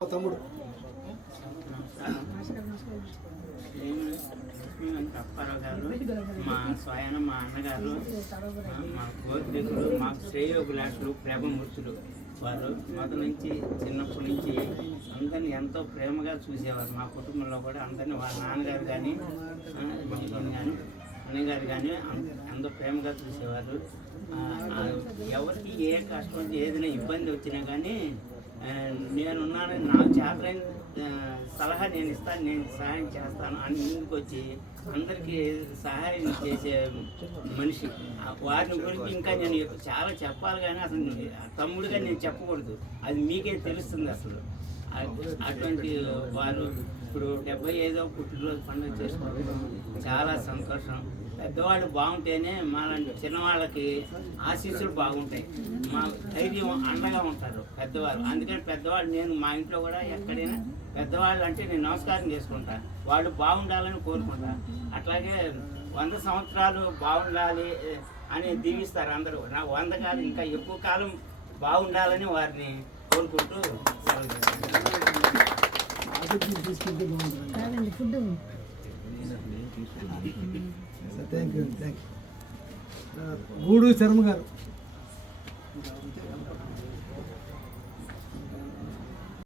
తమ్ముడు అప్పారావు గారు మా స్వయాన మా అన్నగారు మా కోరికలు మాకు శ్రేయోభిలాషులు ప్రేమమూర్తులు వారు మొదటి నుంచి చిన్నప్పటి నుంచి అందరినీ ఎంతో ప్రేమగా చూసేవారు. మా కుటుంబంలో కూడా అందరినీ వాళ్ళ నాన్నగారు కానీ అన్నగారు కానీ ఎంతో ప్రేమగా చూసేవారు. ఎవరికి ఏ కష్టం ఏదైనా ఇబ్బంది వచ్చినా కానీ నేనున్నానని నాకు చేతనైన సలహా నేను ఇస్తాను, నేను సహాయం చేస్తాను అని ముందుకు వచ్చి అందరికీ సహాయం చేసే మనిషి. వారిని గురించి ఇంకా నేను చాలా చెప్పాలి కానీ అసలు తమ్ముడుగా నేను చెప్పకూడదు, అది మీకే తెలుస్తుంది. అసలు అటువంటి వారు ఇప్పుడు 75వ పుట్టినరోజు పండుగ చేసుకోవడం చాలా సంతోషం. పెద్దవాళ్ళు బాగుంటేనే మాలాంటి చిన్నవాళ్ళకి ఆశీస్సులు బాగుంటాయి, మా ధైర్యం అండగా ఉంటారు పెద్దవాళ్ళు. అందుకని పెద్దవాళ్ళు నేను మా ఇంట్లో కూడా ఎక్కడైనా పెద్దవాళ్ళు అంటే నేను నమస్కారం చేసుకుంటా, వాళ్ళు బాగుండాలని కోరుకుంటా. అట్లాగే 100 సంవత్సరాలు బాగుండాలి అని దీవిస్తారు అందరూ. నా 100 కాలం ఇంకా ఎక్కువ కాలం బాగుండాలని వారిని కోరుకుంటూ థ్యాంక్ యూ. గూడు శర్మ గారు.